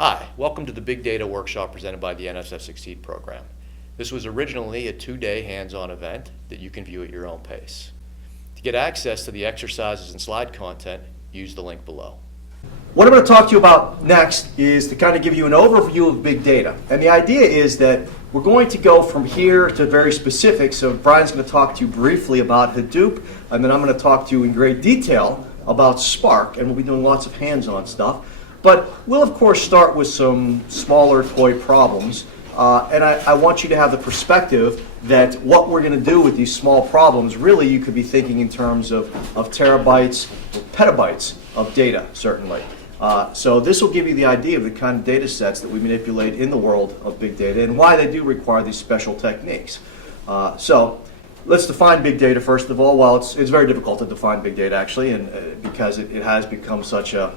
Hi, welcome to the Big Data Workshop presented by the NSF Succeed program. This was originally a 2-day hands-on event that you can view at your own pace. To get access to the exercises and slide content, use the link below. What I'm going to talk to you about next is to kind of give you an overview of big data. And the idea is that we're going to go from here to very specific. So Brian's going to talk to you briefly about Hadoop, and then I'm going to talk to you in great detail about Spark, and we'll be doing lots of hands-on stuff. But we'll, of course, start with some smaller toy problems. And I want you to have the perspective that what we're going to do with these small problems, really you could be thinking in terms of terabytes or petabytes of data, certainly. So this will give you the idea of the kind of data sets that we manipulate in the world of big data and why they do require these special techniques. So let's define big data first of all. Well, it's very difficult to define big data actually, and because it has become such a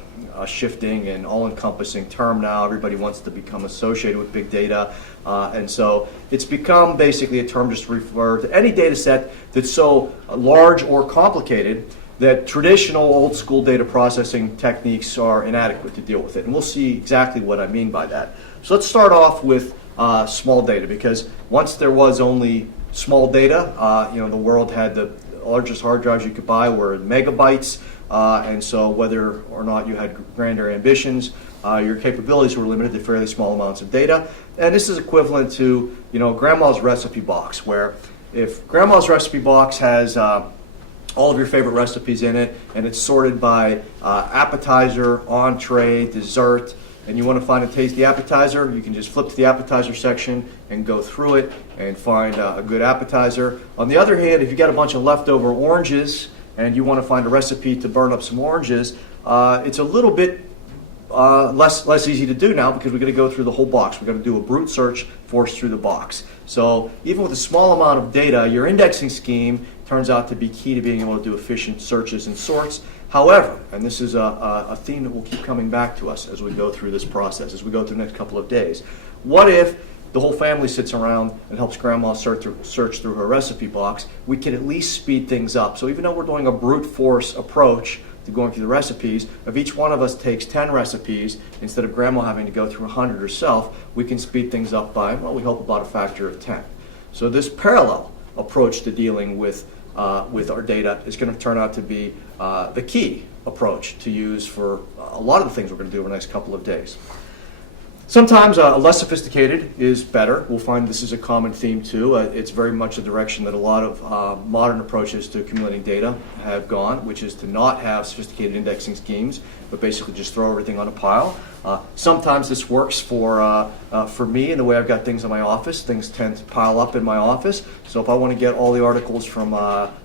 shifting and all-encompassing term now. Everybody wants to become associated with big data, and so it's become basically a term just to refer to any data set that's so large or complicated that traditional old-school data processing techniques are inadequate to deal with it. And we'll see exactly what I mean by that. So let's start off with small data, because once there was only small data, the world had the largest hard drives you could buy were megabytes, and so whether or not you had grander ambitions, your capabilities were limited to fairly small amounts of data. And this is equivalent to, grandma's recipe box, where if grandma's recipe box has all of your favorite recipes in it, and it's sorted by appetizer, entree, dessert, and you want to find a tasty appetizer, you can just flip to the appetizer section and go through it and find a good appetizer. On the other hand, if you got a bunch of leftover oranges and you want to find a recipe to burn up some oranges, it's a little bit less easy to do now, because we're going to go through the whole box. We're going to do a brute search force through the box. So even with a small amount of data, your indexing scheme turns out to be key to being able to do efficient searches and sorts. However, and this is a theme that will keep coming back to us as we go through this process, as we go through the next couple of days. What if the whole family sits around and helps grandma search through her recipe box? We can at least speed things up. So even though we're doing a brute force approach to going through the recipes, if each one of us takes 10 recipes, instead of grandma having to go through 100 herself, we can speed things up by, well, we hope about a factor of 10. So this parallel approach to dealing with our data is going to turn out to be the key approach to use for a lot of the things we're going to do over the next couple of days. Sometimes less sophisticated is better. We'll find this is a common theme too. It's very much the direction that a lot of modern approaches to accumulating data have gone, which is to not have sophisticated indexing schemes, but basically just throw everything on a pile. Sometimes this works for me and the way I've got things in my office. Things tend to pile up in my office. So if I want to get all the articles from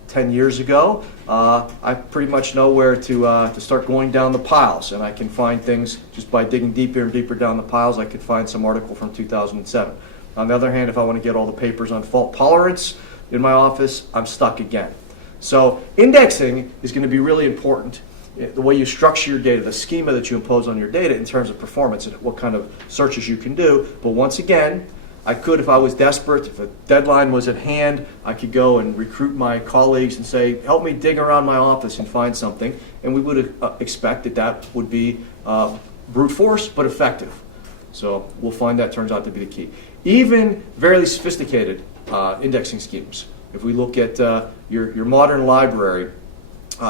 10 years ago, I pretty much know where to start going down the piles, and I can find things just by digging deeper and deeper down the piles. I could find some article from 2007. On the other hand, if I want to get all the papers on fault tolerance in my office, I'm stuck again. So indexing is going to be really important. The way you structure your data, the schema that you impose on your data in terms of performance and what kind of searches you can do. But once again, I could, if I was desperate, if a deadline was at hand, I could go and recruit my colleagues and say, help me dig around my office and find something. And we would expect that would be brute force, but effective. So we'll find that turns out to be the key. Even very sophisticated indexing schemes. If we look at your modern library,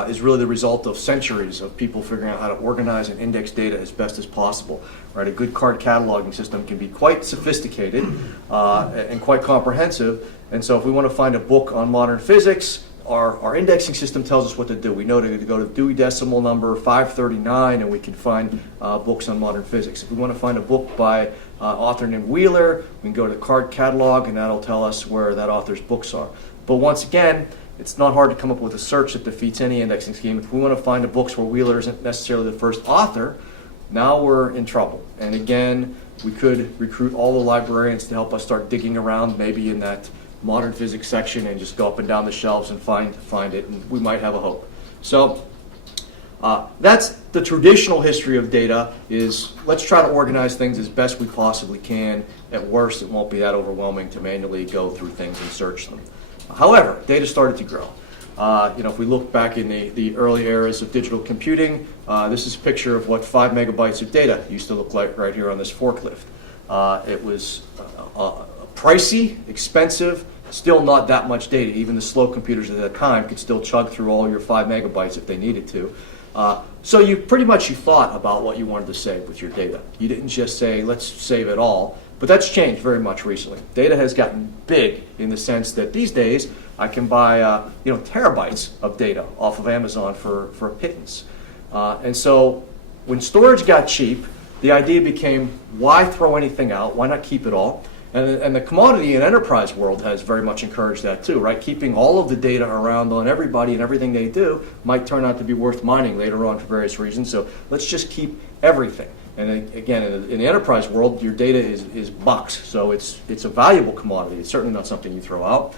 is really the result of centuries of people figuring out how to organize and index data as best as possible. Right? A good card cataloging system can be quite sophisticated and quite comprehensive. And so if we want to find a book on modern physics, our indexing system tells us what to do. We know to go to Dewey Decimal number 539, and we can find books on modern physics. If we want to find a book by author named Wheeler, we can go to the card catalog, and that'll tell us where that author's books are. But once again, it's not hard to come up with a search that defeats any indexing scheme. If we want to find a books where Wheeler isn't necessarily the first author, now we're in trouble. And again, we could recruit all the librarians to help us start digging around, maybe in that modern physics section, and just go up and down the shelves and find it, and we might have a hope. So that's the traditional history of data, is let's try to organize things as best we possibly can. At worst, it won't be that overwhelming to manually go through things and search them. However, data started to grow. If we look back in the early eras of digital computing, this is a picture of what 5 megabytes of data used to look like right here on this forklift. It was pricey, expensive, still not that much data. Even the slow computers at that time could still chug through all your 5 megabytes if they needed to. So you thought about what you wanted to save with your data. You didn't just say, let's save it all. But that's changed very much recently. Data has gotten big in the sense that these days I can buy terabytes of data off of Amazon for a pittance. And so when storage got cheap, the idea became, why throw anything out? Why not keep it all? And the commodity and enterprise world has very much encouraged that too, right? Keeping all of the data around on everybody and everything they do might turn out to be worth mining later on for various reasons. So let's just keep everything. And again, in the enterprise world, your data is bucks, so it's a valuable commodity. It's certainly not something you throw out.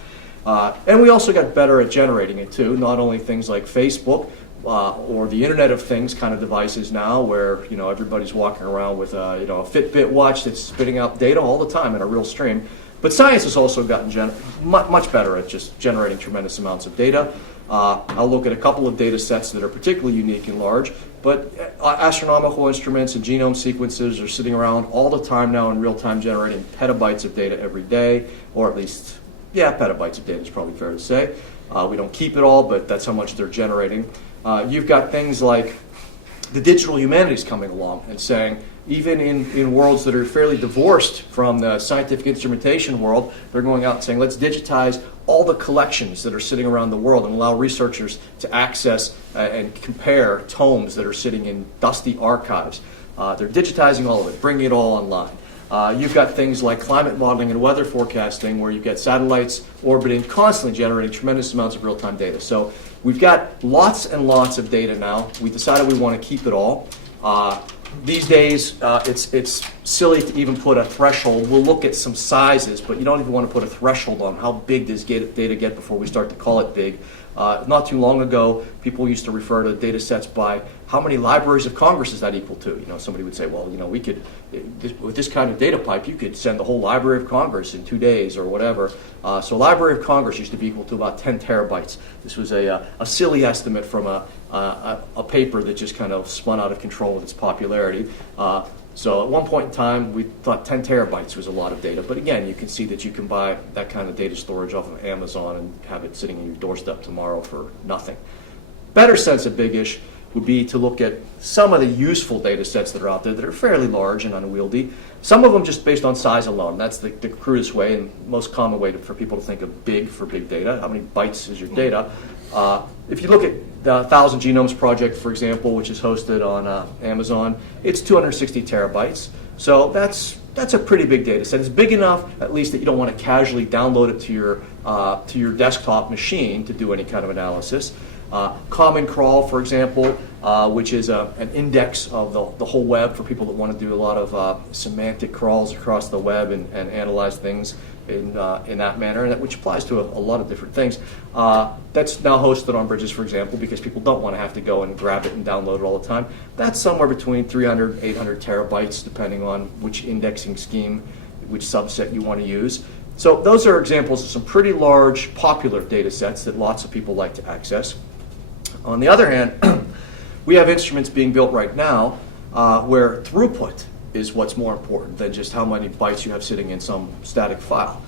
And we also got better at generating it too. Not only things like Facebook or the Internet of Things kind of devices now, where everybody's walking around with a Fitbit watch that's spitting out data all the time in a real stream. But science has also gotten much better at just generating tremendous amounts of data. I'll look at a couple of data sets that are particularly unique and large, but astronomical instruments and genome sequences are sitting around all the time now in real time generating petabytes of data every day, or at least, petabytes of data is probably fair to say. We don't keep it all, but that's how much they're generating. You've got things like the digital humanities coming along and saying, even in worlds that are fairly divorced from the scientific instrumentation world, they're going out and saying, let's digitize all the collections that are sitting around the world and allow researchers to access and compare tomes that are sitting in dusty archives. They're digitizing all of it, bringing it all online. You've got things like climate modeling and weather forecasting, where you've got satellites orbiting, constantly generating tremendous amounts of real-time data. So we've got lots and lots of data now. We decided we want to keep it all. These days, it's silly to even put a threshold. We'll look at some sizes, but you don't even want to put a threshold on how big does data get before we start to call it big. Not too long ago, people used to refer to data sets by how many libraries of Congress is that equal to? Somebody would say, well, we could, with this kind of data pipe, you could send the whole Library of Congress in 2 days or whatever. So Library of Congress used to be equal to about 10 terabytes. This was a silly estimate from a paper that just kind of spun out of control with its popularity. So at one point in time, we thought 10 terabytes was a lot of data. But again, you can see that you can buy that kind of data storage off of Amazon and have it sitting in your doorstep tomorrow for nothing. Better sense of big-ish would be to look at some of the useful data sets that are out there that are fairly large and unwieldy. Some of them just based on size alone. That's the crudest way and most common way for people to think of big for big data. How many bytes is your data? If you look at the 1,000 Genomes Project, for example, which is hosted on Amazon, it's 260 terabytes. So that's a pretty big data set. It's big enough, at least, that you don't want to casually download it to your desktop machine to do any kind of analysis. Common Crawl, for example, which is an index of the whole web for people that want to do a lot of semantic crawls across the web and analyze things in that manner, and which applies to a lot of different things. That's now hosted on Bridges, for example, because people don't want to have to go and grab it and download it all the time. That's somewhere between 300 and 800 terabytes, depending on which indexing scheme, which subset you want to use. So those are examples of some pretty large, popular data sets that lots of people like to access. On the other hand, we have instruments being built right now where throughput is what's more important than just how many bytes you have sitting in some static file.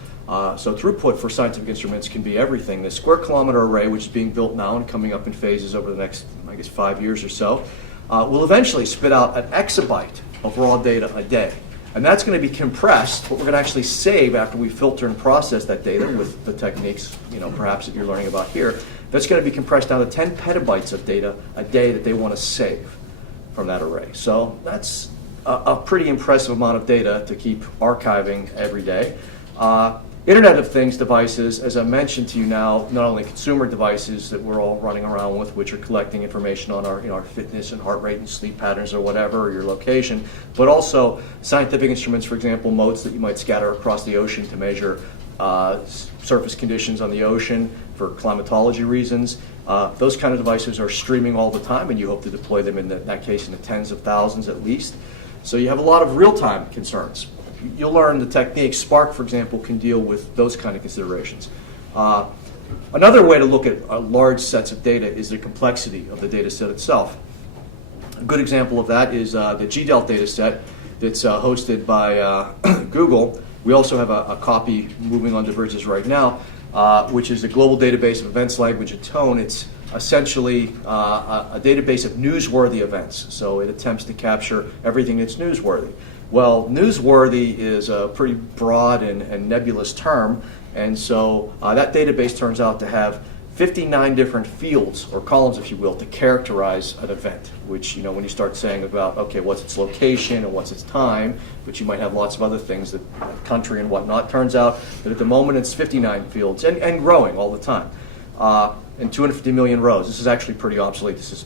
So throughput for scientific instruments can be everything. The square kilometer array, which is being built now and coming up in phases over the next, 5 years or so, will eventually spit out an exabyte of raw data a day. And that's going to be compressed, what we're going to actually save after we filter and process that data with the techniques, perhaps that you're learning about here. That's going to be compressed down to 10 petabytes of data a day that they want to save from that array. So that's a pretty impressive amount of data to keep archiving every day. Internet of Things devices, as I mentioned to you now, not only consumer devices that we're all running around with, which are collecting information on our fitness and heart rate and sleep patterns or whatever, or your location, but also scientific instruments, for example, motes that you might scatter across the ocean to measure surface conditions on the ocean for climatology reasons. Those kind of devices are streaming all the time, and you hope to deploy them in that case in the tens of thousands at least. So you have a lot of real-time concerns. You'll learn the technique. Spark, for example, can deal with those kind of considerations. Another way to look at large sets of data is the complexity of the data set itself. A good example of that is the GDELT data set that's hosted by Google. We also have a copy moving on Diverges right now, which is a global database of events, language, and tone. It's essentially a database of newsworthy events. So it attempts to capture everything that's newsworthy. Well, newsworthy is a pretty broad and nebulous term, and so that database turns out to have 59 different fields, or columns, if you will, to characterize an event, which, you know, when you start saying about, okay, what's its location and what's its time, but you might have lots of other things, that country and whatnot, turns out that at the moment it's 59 fields, and growing all the time. And 250 million rows. This is actually pretty obsolete. This has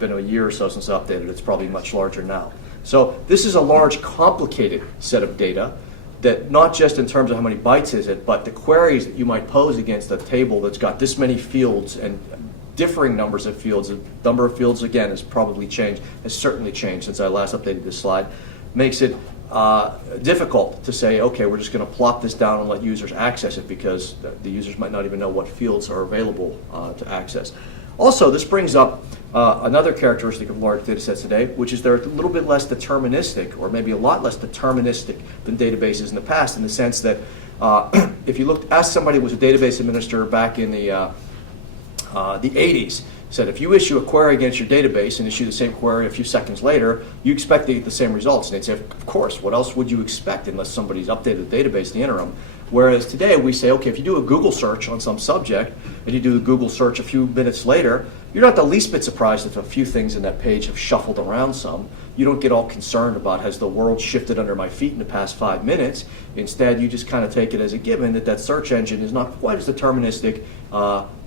been a year or so since I updated. It's probably much larger now. So this is a large, complicated set of data that not just in terms of how many bytes is it, but the queries that you might pose against a table that's got this many fields and differing numbers of fields. The number of fields, again, has probably changed, has certainly changed since I last updated this slide, makes it difficult to say, okay, we're just going to plop this down and let users access it, because the users might not even know what fields are available to access. Also, this brings up another characteristic of large data sets today, which is they're a little bit less deterministic, or maybe a lot less deterministic than databases in the past, in the sense that if you asked somebody who was a database administrator back in the 80s, said if you issue a query against your database and issue the same query a few seconds later, you expect to get the same results. And they'd say, of course, what else would you expect unless somebody's updated the database in the interim? Whereas today we say, okay, if you do a Google search on some subject and you do the Google search a few minutes later, you're not the least bit surprised if a few things in that page have shuffled around some. You don't get all concerned about, has the world shifted under my feet in the past 5 minutes? Instead, you just kind of take it as a given that that search engine is not quite as deterministic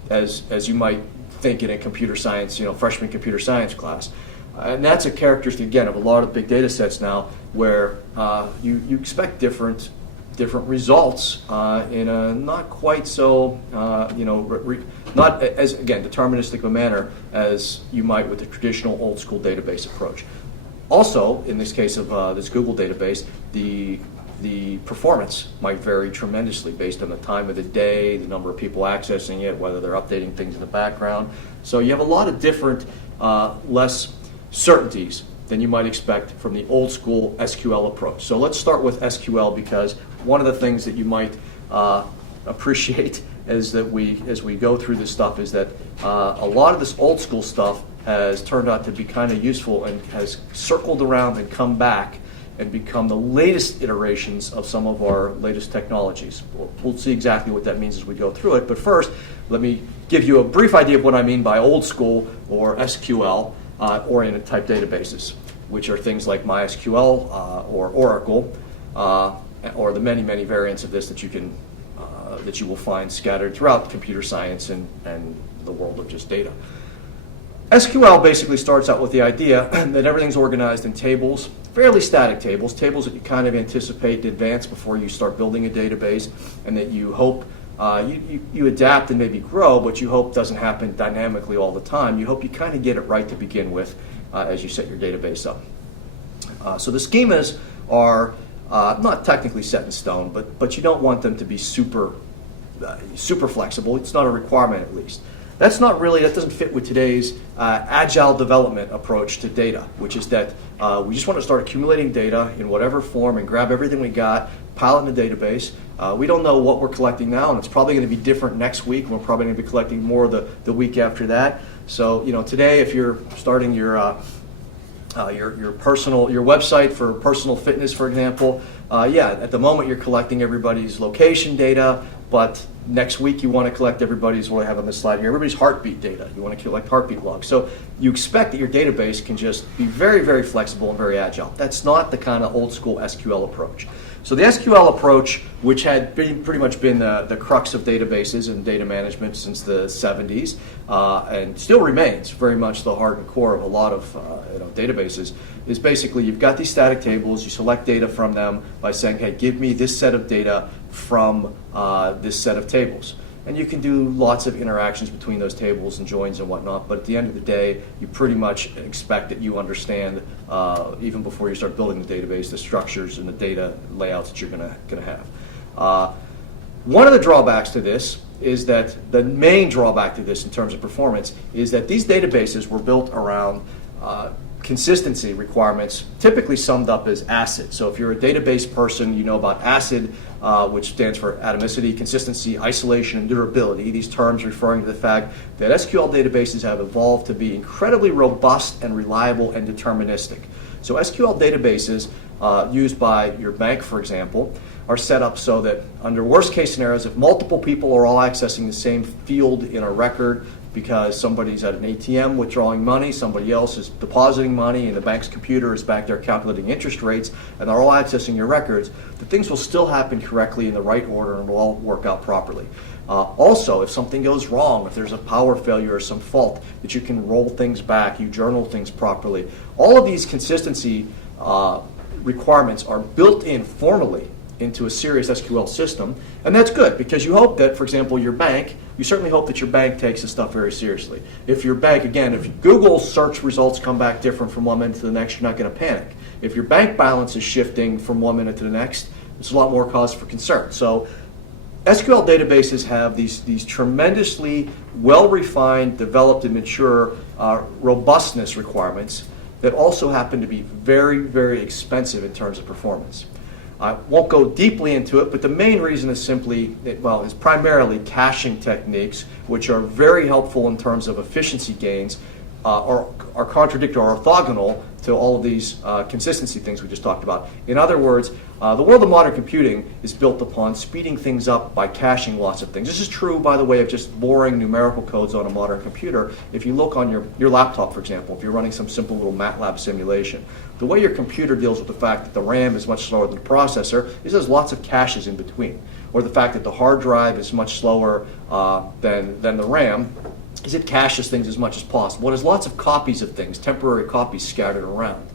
as you might think in a computer science, freshman computer science class. And that's a characteristic, again, of a lot of big data sets now, where you expect different results in a not quite so, not as, again, deterministic of a manner as you might with the traditional old school database approach. Also, in this case of this Google database, the performance might vary tremendously based on the time of the day, the number of people accessing it, whether they're updating things in the background. So you have a lot of different, less certainties than you might expect from the old school SQL approach. So let's start with SQL, because one of the things that you might appreciate as we go through this stuff is that a lot of this old school stuff has turned out to be kind of useful and has circled around and come back and become the latest iterations of some of our latest technologies. We'll see exactly what that means as we go through it, but first, let me give you a brief idea of what I mean by old school or SQL oriented type databases, which are things like MySQL or Oracle, or the many, many variants of this that you will find scattered throughout computer science and the world of just data. SQL basically starts out with the idea that everything's organized in tables, fairly static tables that you kind of anticipate in advance before you start building a database, and that you hope you adapt and maybe grow, but you hope doesn't happen dynamically all the time. You hope you kind of get it right to begin with as you set your database up. So the schemas are not technically set in stone, but you don't want them to be super flexible. It's not a requirement, at least. That doesn't fit with today's agile development approach to data, which is that we just want to start accumulating data in whatever form and grab everything we got, pile it in the database. We don't know what we're collecting now, and it's probably going to be different next week. We're probably going to be collecting more the week after that. So, today, if you're starting your website for personal fitness, for example, at the moment you're collecting everybody's location data, but next week you want to collect everybody's, what I have on this slide here, everybody's heartbeat data. You want to collect heartbeat logs. So you expect that your database can just be very, very flexible and very agile. That's not the kind of old school SQL approach. So the SQL approach, which had pretty much been the crux of databases and data management since the 70s, and still remains very much the heart and core of a lot of databases, is basically you've got these static tables, you select data from them by saying, hey, give me this set of data from this set of tables. And you can do lots of interactions between those tables and joins and whatnot, but at the end of the day, you pretty much expect that you understand, even before you start building the database, the structures and the data layouts that you're going to have. One of the drawbacks to this is that the main drawback to this in terms of performance is that these databases were built around consistency requirements, typically summed up as ACID. So if you're a database person, you know about ACID, which stands for atomicity, consistency, isolation, and durability. These terms referring to the fact that SQL databases have evolved to be incredibly robust and reliable and deterministic. So SQL databases used by your bank, for example, are set up so that under worst case scenarios, if multiple people are all accessing the same field in a record because somebody's at an ATM withdrawing money, somebody else is depositing money, and the bank's computer is back there calculating interest rates, and they're all accessing your records, the things will still happen correctly in the right order and will all work out properly. Also, if something goes wrong, if there's a power failure or some fault, that you can roll things back, you journal things properly. All of these consistency requirements are built in formally into a serious SQL system, and that's good because you hope that, for example, your bank, you certainly hope that your bank takes this stuff very seriously. If your bank, again, if Google's search results come back different from one minute to the next, you're not going to panic. If your bank balance is shifting from one minute to the next, it's a lot more cause for concern. So SQL databases have these tremendously well-refined, developed, and mature robustness requirements that also happen to be very, very expensive in terms of performance. I won't go deeply into it, but the main reason is simply, is primarily caching techniques, which are very helpful in terms of efficiency gains, are contradictory or orthogonal to all of these consistency things we just talked about. In other words, the world of modern computing is built upon speeding things up by caching lots of things. This is true, by the way, of just boring numerical codes on a modern computer. If you look on your laptop, for example, if you're running some simple little MATLAB simulation, the way your computer deals with the fact that the RAM is much slower than the processor is there's lots of caches in between. Or the fact that the hard drive is much slower than the RAM is it caches things as much as possible. There's lots of copies of things, temporary copies scattered around.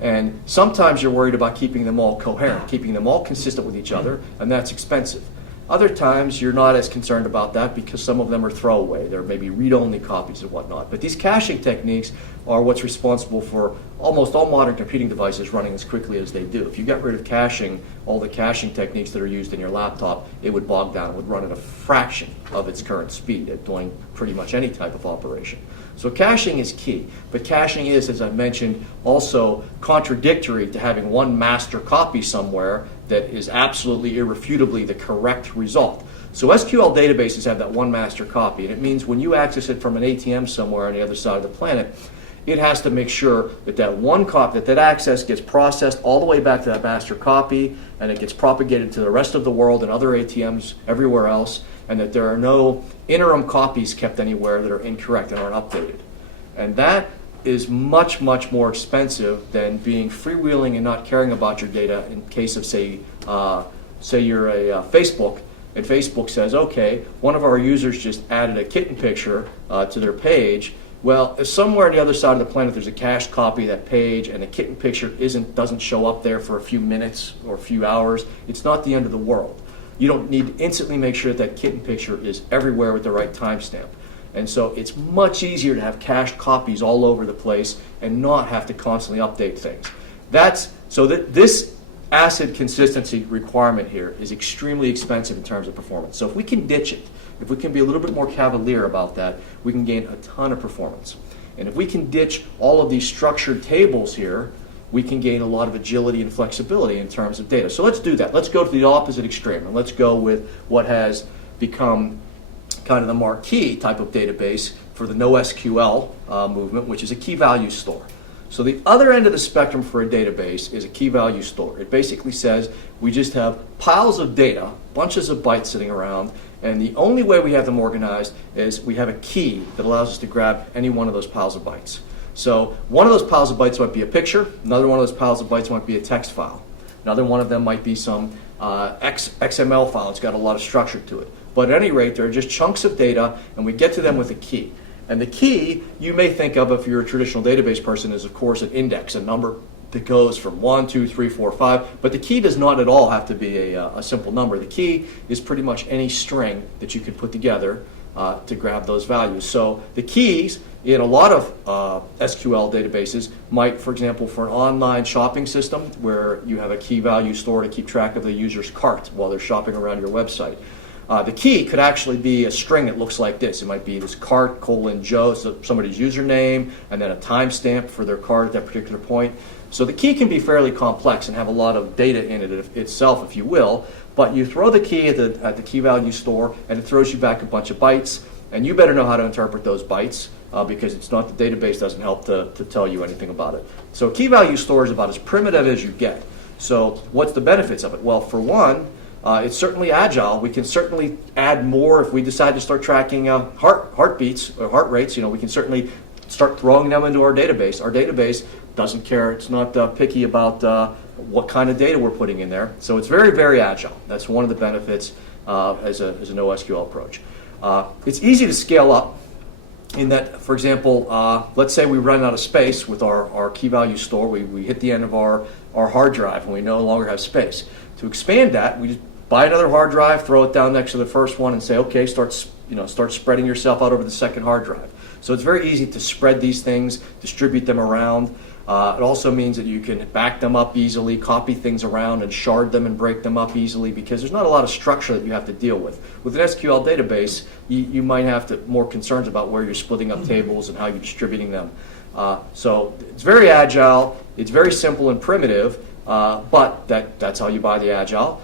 And sometimes you're worried about keeping them all coherent, keeping them all consistent with each other, and that's expensive. Other times you're not as concerned about that because some of them are throwaway. They're maybe read-only copies and whatnot. But these caching techniques are what's responsible for almost all modern computing devices running as quickly as they do. If you got rid of caching, all the caching techniques that are used in your laptop, it would bog down. It would run at a fraction of its current speed at doing pretty much any type of operation. So caching is key, but caching is, as I mentioned, also contradictory to having one master copy somewhere that is absolutely irrefutably the correct result. So SQL databases have that one master copy, and it means when you access it from an ATM somewhere on the other side of the planet, it has to make sure that that one copy, that access gets processed all the way back to that master copy, and it gets propagated to the rest of the world and other ATMs everywhere else, and that there are no interim copies kept anywhere that are incorrect and aren't updated. And that is much, much more expensive than being freewheeling and not caring about your data in case of, say you're a Facebook, and Facebook says, okay, one of our users just added a kitten picture to their page. Well, if somewhere on the other side of the planet there's a cached copy of that page and the kitten picture doesn't show up there for a few minutes or a few hours, it's not the end of the world. You don't need to instantly make sure that kitten picture is everywhere with the right timestamp. And so it's much easier to have cached copies all over the place and not have to constantly update things. This ACID consistency requirement here is extremely expensive in terms of performance. So if we can ditch it, if we can be a little bit more cavalier about that, we can gain a ton of performance. And if we can ditch all of these structured tables here, we can gain a lot of agility and flexibility in terms of data. So let's do that. Let's go to the opposite extreme, and let's go with what has become kind of the marquee type of database for the NoSQL movement, which is a key value store. So the other end of the spectrum for a database is a key value store. It basically says we just have piles of data, bunches of bytes sitting around, and the only way we have them organized is we have a key that allows us to grab any one of those piles of bytes. So one of those piles of bytes might be a picture, another one of those piles of bytes might be a text file, another one of them might be some XML file. It's got a lot of structure to it. But at any rate, they're just chunks of data, and we get to them with a key. And the key, you may think of, if you're a traditional database person, is of course an index, a number that goes from 1, 2, 3, 4, 5. But the key does not at all have to be a simple number. The key is pretty much any string that you can put together to grab those values. So the keys in a lot of SQL databases might, for example, for an online shopping system where you have a key value store to keep track of the user's cart while they're shopping around your website. The key could actually be a string that looks like this. It might be this cart, Joe, so somebody's username, and then a timestamp for their card at that particular point. So the key can be fairly complex and have a lot of data in it itself, if you will, but you throw the key at the key value store and it throws you back a bunch of bytes, and you better know how to interpret those bytes because it's not, the database doesn't help to tell you anything about it. So key value store is about as primitive as you get. So what's the benefits of it? Well, for one, it's certainly agile. We can certainly add more if we decide to start tracking heartbeats or heart rates. We can certainly start throwing them into our database. Our database doesn't care. It's not picky about what kind of data we're putting in there. So it's very, very agile. That's one of the benefits as a NoSQL approach. It's easy to scale up in that, for example, let's say we run out of space with our key value store. We hit the end of our hard drive and we no longer have space. To expand that, we just buy another hard drive, throw it down next to the first one, and say, okay, start spreading yourself out over the second hard drive. So it's very easy to spread these things, distribute them around. It also means that you can back them up easily, copy things around, and shard them and break them up easily because there's not a lot of structure that you have to deal with. With an SQL database, you might have more concerns about where you're splitting up tables and how you're distributing them. So it's very agile, it's very simple and primitive, but that's how you buy the agile.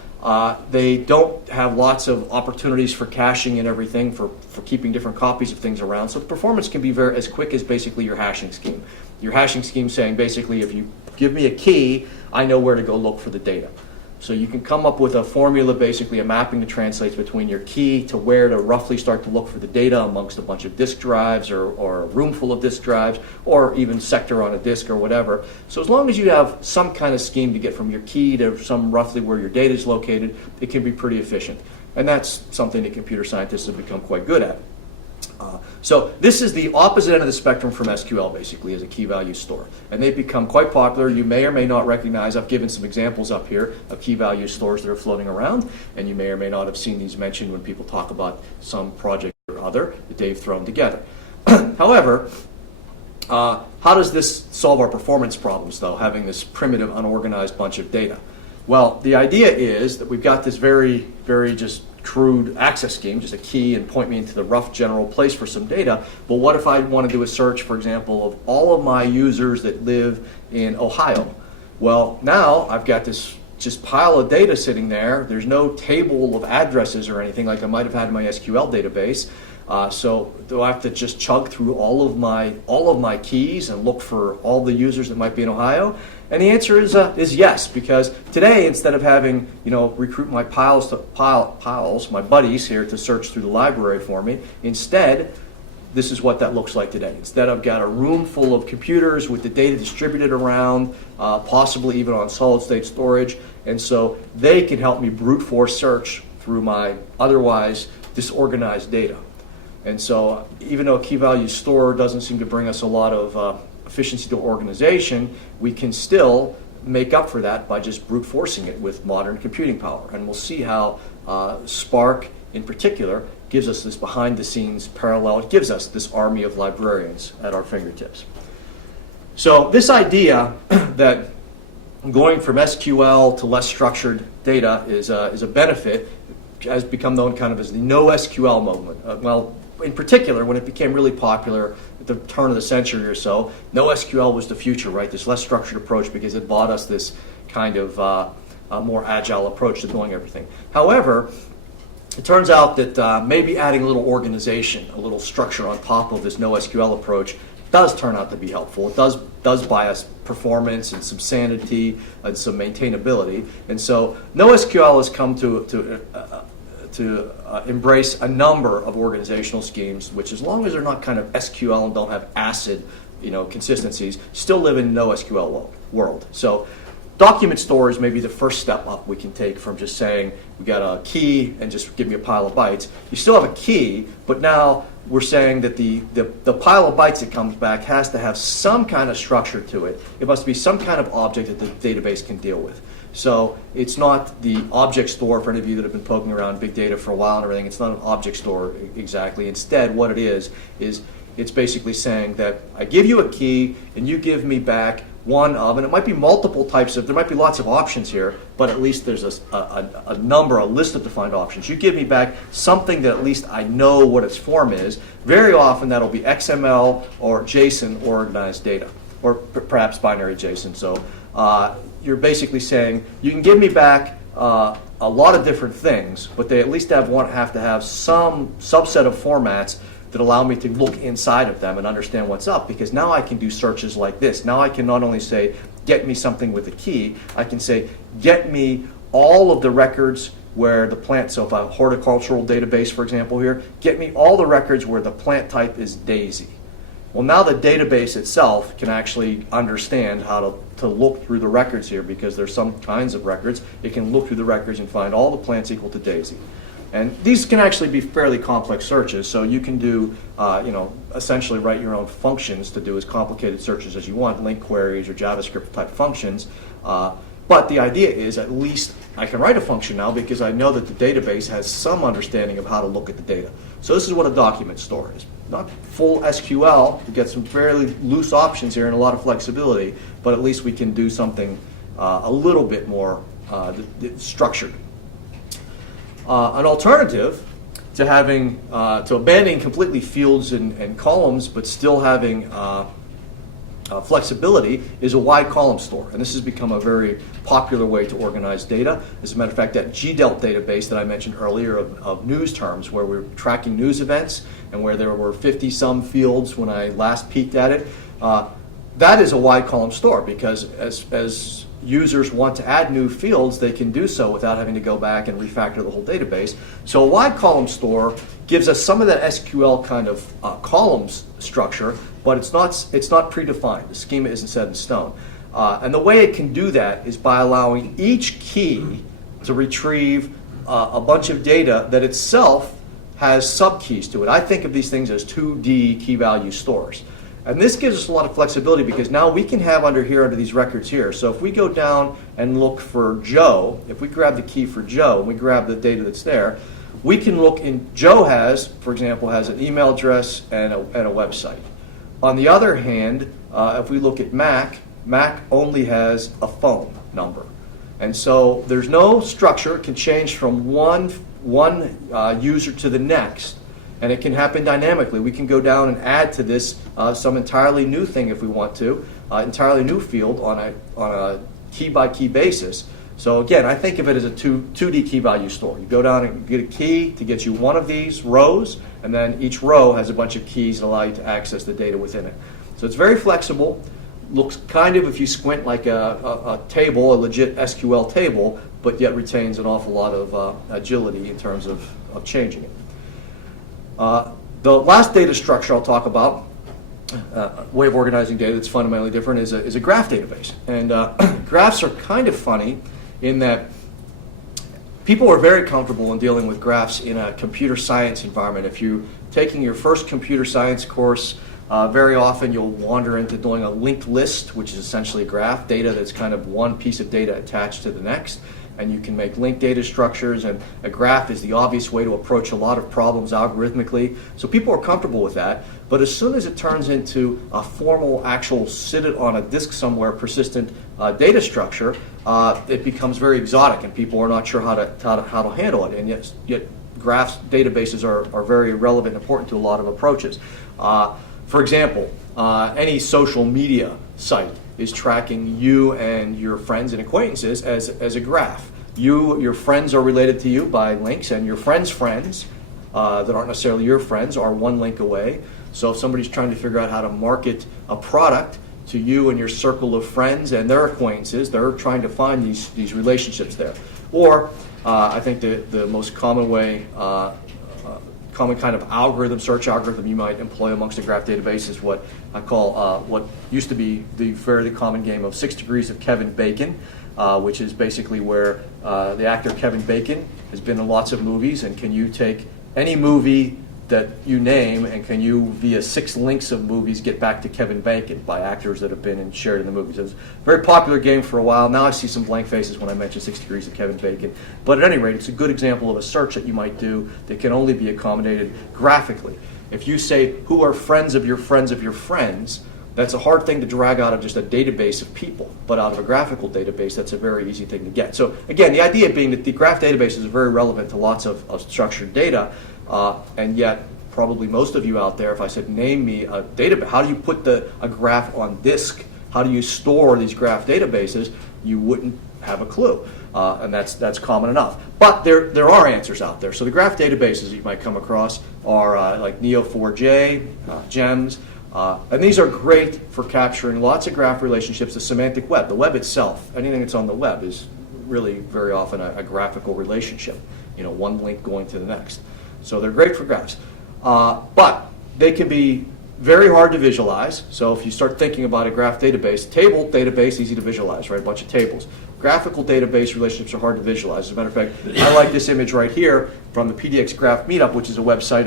They don't have lots of opportunities for caching and everything, for keeping different copies of things around. So the performance can be as quick as basically your hashing scheme. Your hashing scheme saying basically if you give me a key, I know where to go look for the data. So you can come up with a formula, basically a mapping that translates between your key to where to roughly start to look for the data amongst a bunch of disk drives or a room full of disk drives or even sector on a disk or whatever. So as long as you have some kind of scheme to get from your key to some roughly where your data is located, it can be pretty efficient. And that's something that computer scientists have become quite good at. So this is the opposite end of the spectrum from SQL, basically, as a key value store. And they've become quite popular. You may or may not recognize, I've given some examples up here of key value stores that are floating around, and you may or may not have seen these mentioned when people talk about some project or other that they've thrown together. However, how does this solve our performance problems, though, having this primitive, unorganized bunch of data? Well, the idea is that we've got this very, very just crude access scheme, just a key and point me into the rough general place for some data. But what if I want to do a search, for example, of all of my users that live in Ohio? Well, now I've got this just pile of data sitting there. There's no table of addresses or anything like I might have had in my SQL database. So do I have to just chug through all of my keys and look for all the users that might be in Ohio? And the answer is yes, because today instead of having recruit my piles, my buddies here to search through the library for me, instead this is what that looks like today. Instead, I've got a room full of computers with the data distributed around, possibly even on solid state storage, and so they can help me brute force search through my otherwise disorganized data. And so even though a key value store doesn't seem to bring us a lot of efficiency to organization, we can still make up for that by just brute forcing it with modern computing power. And we'll see how Spark in particular gives us this behind the scenes parallel. It gives us this army of librarians at our fingertips. So this idea that going from SQL to less structured data is a benefit has become known kind of as the NoSQL movement. Well, in particular, when it became really popular at the turn of the century or so, NoSQL was the future, right? This less structured approach because it brought us this kind of more agile approach to doing everything. However, it turns out that maybe adding a little organization, a little structure on top of this NoSQL approach does turn out to be helpful. It does buy us performance and some sanity and some maintainability. And so NoSQL has come to embrace a number of organizational schemes, which as long as they're not kind of SQL and don't have acid, consistencies, still live in NoSQL world. So document storage may be the first step up we can take from just saying we got a key and just give me a pile of bytes. You still have a key, but now we're saying that the pile of bytes that comes back has to have some kind of structure to it. It must be some kind of object that the database can deal with. So it's not the object store for any of you that have been poking around big data for a while and everything. It's not an object store exactly. Instead, what it is it's basically saying that I give you a key and you give me back one of, and it might be multiple types of, there might be lots of options here, but at least there's a number, a list of defined options. You give me back something that at least I know what its form is. Very often that'll be XML or JSON organized data, or perhaps binary JSON. So you're basically saying, you can give me back a lot of different things, but they at least have to have some subset of formats that allow me to look inside of them and understand what's up, because now I can do searches like this. Now I can not only say, get me something with a key, I can say, get me all of the records where the plant, so if I have a horticultural database, for example here, get me all the records where the plant type is daisy. Well, now the database itself can actually understand how to look through the records here, because there's some kinds of records. It can look through the records and find all the plants equal to daisy. And these can actually be fairly complex searches, so you can do, essentially write your own functions to do as complicated searches as you want, link queries or JavaScript type functions. But the idea is at least I can write a function now because I know that the database has some understanding of how to look at the data. So this is what a document store is. Not full SQL, we get some fairly loose options here and a lot of flexibility, but at least we can do something a little bit more structured. An alternative to having, to abandoning completely fields and columns, but still having flexibility, is a wide column store. And this has become a very popular way to organize data. As a matter of fact, that GDELT database that I mentioned earlier of news terms, where we're tracking news events and where there were 50-some fields when I last peeked at it, that is a wide column store, because as users want to add new fields, they can do so without having to go back and refactor the whole database. So a wide column store gives us some of that SQL kind of columns structure, but it's not predefined. The schema isn't set in stone. And the way it can do that is by allowing each key to retrieve a bunch of data that itself has subkeys to it. I think of these things as 2D key value stores. And this gives us a lot of flexibility, because now we can have under these records here. So if we go down and look for Joe, if we grab the key for Joe and we grab the data that's there, we can look in, Joe has, for example, has an email address and a website. On the other hand, if we look at Mac only has a phone number. And so there's no structure. It can change from one user to the next. And it can happen dynamically. We can go down and add to this some entirely new thing if we want to, entirely new field on a key-by-key basis. So again, I think of it as a 2D key value store. You go down and get a key to get you one of these rows, and then each row has a bunch of keys that allow you to access the data within it. So it's very flexible. Looks kind of, if you squint, like a table, a legit SQL table, but yet retains an awful lot of agility in terms of changing it. The last data structure I'll talk about, way of organizing data that's fundamentally different, is a graph database. And graphs are kind of funny in that people are very comfortable in dealing with graphs in a computer science environment. If you're taking your first computer science course, very often you'll wander into doing a linked list, which is essentially a graph, data that's kind of one piece of data attached to the next. And you can make linked data structures, and a graph is the obvious way to approach a lot of problems algorithmically. So people are comfortable with that. But as soon as it turns into a formal, actual sit it on a disk somewhere persistent data structure, it becomes very exotic, and people are not sure how to handle it. And yet graphs databases are very relevant and important to a lot of approaches. For example, any social media site is tracking you and your friends and acquaintances as a graph. Your friends are related to you by links, and your friends' friends that aren't necessarily your friends are one link away. So if somebody's trying to figure out how to market a product to you and your circle of friends and their acquaintances, they're trying to find these relationships there. Or I think the most common way, common kind of search algorithm you might employ amongst a graph database is what I call what used to be the fairly common game of 6 degrees of Kevin Bacon, which is basically where the actor Kevin Bacon has been in lots of movies, and can you take any movie that you name, and can you, via 6 links of movies, get back to Kevin Bacon by actors that have been and shared in the movies. It was a very popular game for a while. Now I see some blank faces when I mention 6 degrees of Kevin Bacon. But at any rate, it's a good example of a search that you might do that can only be accommodated graphically. If you say, who are friends of your friends of your friends, That's a hard thing to drag out of just a database of people, but out of a graphical database, that's a very easy thing to get. So again, the idea being that the graph databases are very relevant to lots of structured data, and yet probably most of you out there, if I said name me a database, how do you put a graph on disk? How do you store these graph databases? You wouldn't have a clue, and that's common enough. But there are answers out there. So the graph databases you might come across are like Neo4j, GEMS, and these are great for capturing lots of graph relationships. The semantic web, the web itself, anything that's on the web is really very often a graphical relationship. One link going to the next. So they're great for graphs, but they can be very hard to visualize. So if you start thinking about a graph database, table database, easy to visualize, right? A bunch of tables. Graphical database relationships are hard to visualize. As a matter of fact, I like this image right here from the PDX Graph Meetup, which is a website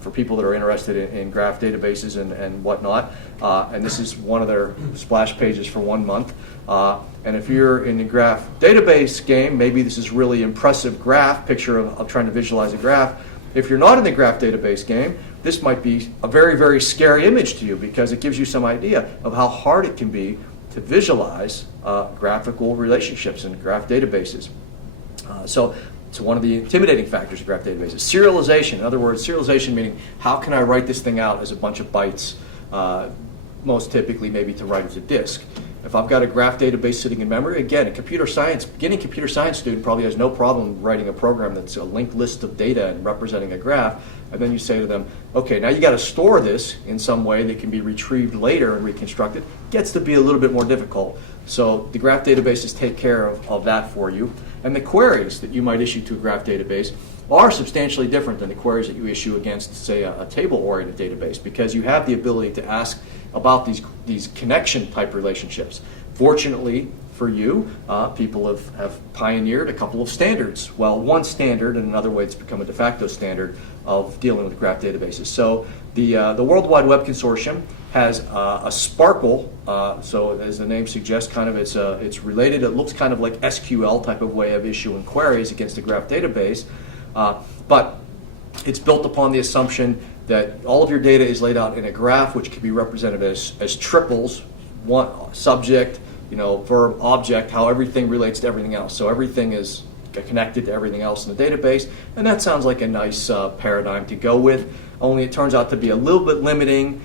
for people that are interested in graph databases and whatnot. And this is one of their splash pages for 1 month. And if you're in the graph database game, maybe this is really impressive graph picture of trying to visualize a graph. If you're not in the graph database game, this might be a very, very scary image to you because it gives you some idea of how hard it can be to visualize graphical relationships in graph databases. So it's one of the intimidating factors of graph databases. Serialization, in other words, serialization meaning how can I write this thing out as a bunch of bytes, most typically maybe to write it to disk. If I've got a graph database sitting in memory, again, a beginning computer science student probably has no problem writing a program that's a linked list of data and representing a graph, and then you say to them, okay, now you got to store this in some way that can be retrieved later and reconstructed. Gets to be a little bit more difficult. So the graph databases take care of that for you. And the queries that you might issue to a graph database are substantially different than the queries that you issue against, say, a table-oriented database, because you have the ability to ask about these connection type relationships. Fortunately for you, people have pioneered a couple of standards. Well, one standard, and another way it's become a de facto standard of dealing with graph databases. So the World Wide Web Consortium has a Sparkle, so as the name suggests, kind of it's related. It looks kind of like SQL type of way of issuing queries against a graph database, but it's built upon the assumption that all of your data is laid out in a graph, which can be represented as triples, one subject, verb, object, how everything relates to everything else. So everything is connected to everything else in the database, and that sounds like a nice paradigm to go with, only it turns out to be a little bit limiting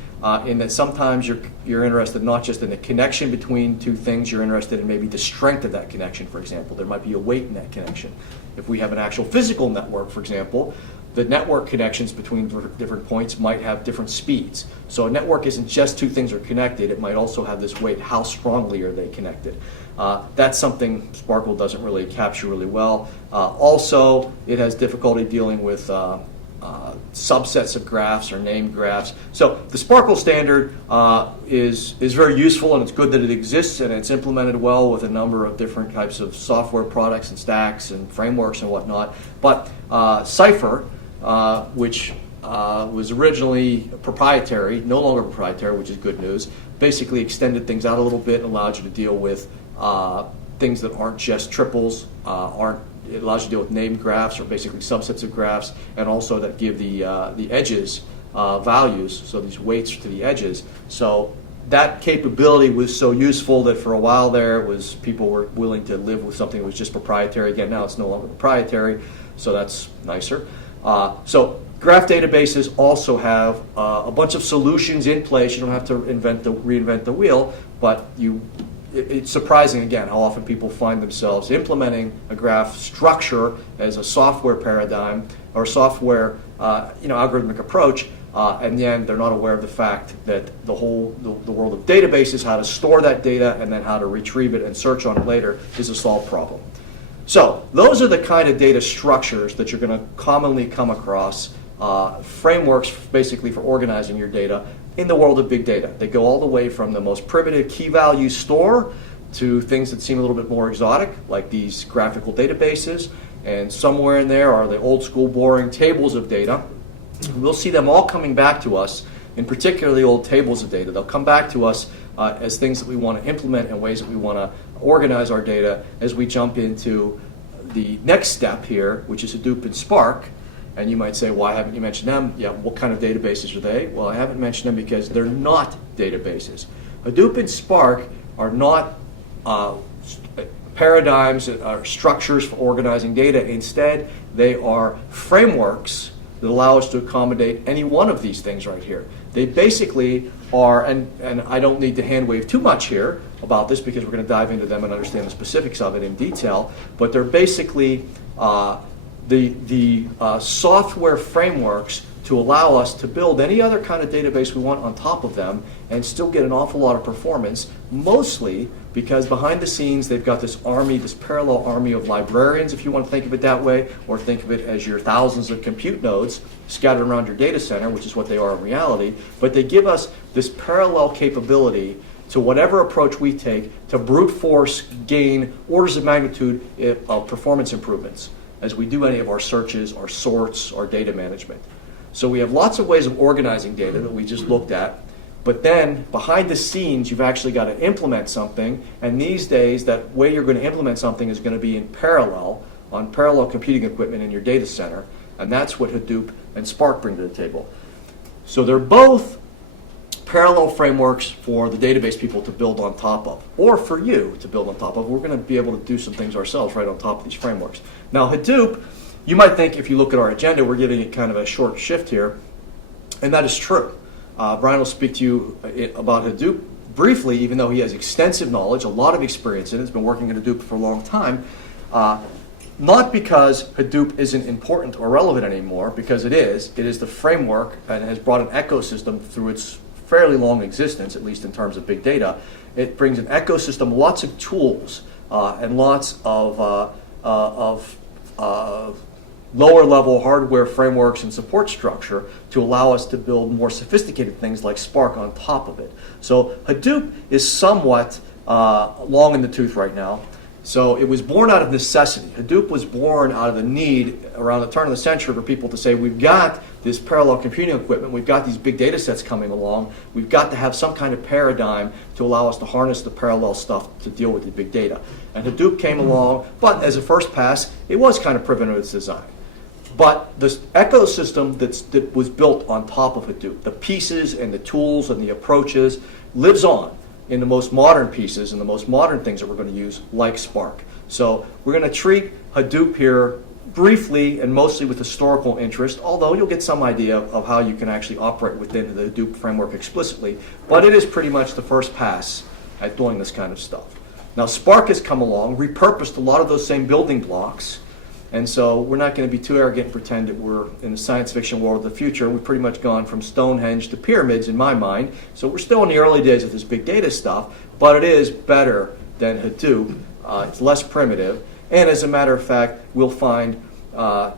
in that sometimes you're interested not just in the connection between two things, you're interested in maybe the strength of that connection, for example. There might be a weight in that connection. If we have an actual physical network, for example, the network connections between different points might have different speeds. So a network isn't just two things are connected, it might also have this weight. How strongly are they connected? That's something Sparkle doesn't really capture really well. Also, it has difficulty dealing with subsets of graphs or named graphs. So the Sparkle standard is very useful, and it's good that it exists and it's implemented well with a number of different types of software products and stacks and frameworks and whatnot. But Cypher, which was originally proprietary, no longer proprietary, which is good news, basically extended things out a little bit and allowed you to deal with things that aren't just triples, it allows you to deal with named graphs or basically subsets of graphs, and also that give the edges values, so these weights to the edges. So that capability was so useful that for a while there people were willing to live with something that was just proprietary. Again, now it's no longer proprietary, so that's nicer. So graph databases also have a bunch of solutions in place. You don't have to reinvent the wheel, but it's surprising, again, how often people find themselves implementing a graph structure as a software paradigm or software algorithmic approach, and then they're not aware of the fact that the world of databases, how to store that data and then how to retrieve it and search on it later, is a solved problem. So those are the kind of data structures that you're going to commonly come across, frameworks basically for organizing your data in the world of big data. They go all the way from the most primitive key value store to things that seem a little bit more exotic, like these graphical databases, and somewhere in there are the old school boring tables of data. We'll see them all coming back to us, in particularly old tables of data. They'll come back to us as things that we want to implement and ways that we want to organize our data as we jump into the next step here, which is Hadoop and Spark. And you might say, why haven't you mentioned them? Yeah, what kind of databases are they? Well, I haven't mentioned them because they're not databases. Hadoop and Spark are not paradigms or structures for organizing data. Instead, they are frameworks that allow us to accommodate any one of these things right here. They basically are, and I don't need to hand wave too much here about this because we're going to dive into them and understand the specifics of it in detail, but they're basically the software frameworks to allow us to build any other kind of database we want on top of them and still get an awful lot of performance, mostly because behind the scenes they've got this army, this parallel army of librarians, if you want to think of it that way, or think of it as your thousands of compute nodes scattered around your data center, which is what they are in reality, but they give us this parallel capability to whatever approach we take to brute force gain orders of magnitude of performance improvements as we do any of our searches, our sorts, our data management. So we have lots of ways of organizing data that we just looked at, but then behind the scenes you've actually got to implement something, and these days that way you're going to implement something is going to be in parallel, on parallel computing equipment in your data center, and that's what Hadoop and Spark bring to the table. So they're both parallel frameworks for the database people to build on top of, or for you to build on top of. We're going to be able to do some things ourselves right on top of these frameworks. Now Hadoop, you might think if you look at our agenda, we're giving it kind of a short shift here, and that is true. Brian will speak to you about Hadoop briefly, even though he has extensive knowledge, a lot of experience in it. He's been working in Hadoop for a long time. Not because Hadoop isn't important or relevant anymore, because it is. It is the framework and has brought an ecosystem through its fairly long existence, at least in terms of big data. It brings an ecosystem, lots of tools, and lots of lower level hardware frameworks and support structure to allow us to build more sophisticated things like Spark on top of it. So Hadoop is somewhat long in the tooth right now. So it was born out of necessity. Hadoop was born out of the need around the turn of the century for people to say, we've got this parallel computing equipment, we've got these big data sets coming along, we've got to have some kind of paradigm to allow us to harness the parallel stuff to deal with the big data. And Hadoop came along, but as a first pass, it was kind of primitive in its design. But the ecosystem that was built on top of Hadoop, the pieces and the tools and the approaches, lives on in the most modern pieces and the most modern things that we're going to use, like Spark. So we're going to treat Hadoop here briefly and mostly with historical interest, although you'll get some idea of how you can actually operate within the Hadoop framework explicitly. But it is pretty much the first pass at doing this kind of stuff. Now Spark has come along, repurposed a lot of those same building blocks, and so we're not going to be too arrogant and pretend that we're in the science fiction world of the future. We've pretty much gone from Stonehenge to pyramids in my mind. So we're still in the early days of this big data stuff, but it is better than Hadoop. It's less primitive. And as a matter of fact, we'll find,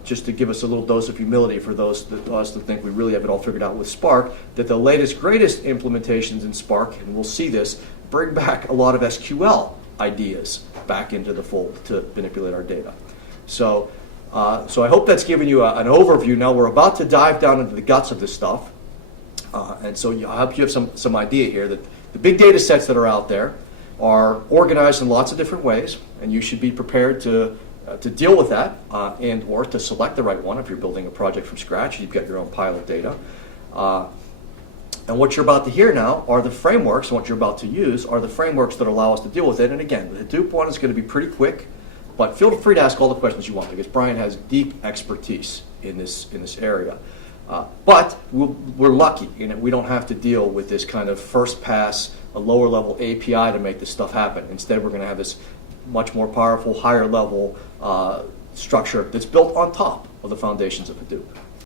just to give us a little dose of humility for those of us that think we really have it all figured out with Spark, that the latest, greatest implementations in Spark, and we'll see this, bring back a lot of SQL ideas back into the fold to manipulate our data. So I hope that's given you an overview. Now we're about to dive down into the guts of this stuff. And so I hope you have some idea here that the big data sets that are out there are organized in lots of different ways, and you should be prepared to deal with that and or to select the right one if you're building a project from scratch. You've got your own pile of data. And what you're about to hear now are the frameworks, and what you're about to use are the frameworks that allow us to deal with it. And again, the Hadoop one is going to be pretty quick. But feel free to ask all the questions you want because Brian has deep expertise in this area. But we're lucky in that we don't have to deal with this kind of first pass, a lower level API to make this stuff happen. Instead, we're going to have this much more powerful, higher level structure that's built on top of the foundations of Hadoop.